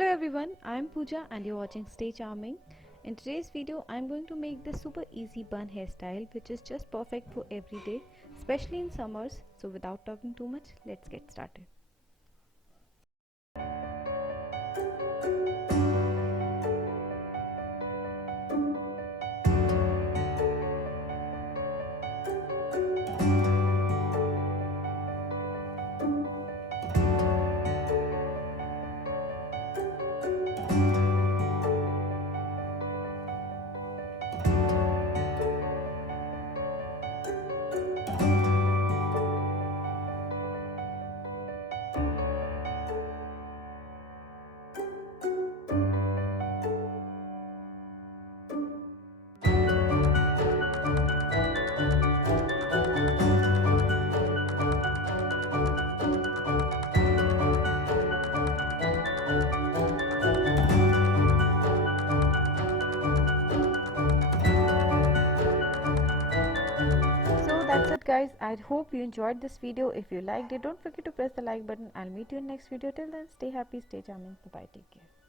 Hello everyone, I am Pooja and you're watching Stay Charming. In today's video, I'm going to make this super easy bun hairstyle which is just perfect for every day, especially in summers. So without talking too much, let's get started. That's it guys, I hope you enjoyed this video. If you liked it, don't forget to press the like button. I'll meet you in next video. Till then, stay happy, stay charming. Bye bye, take care.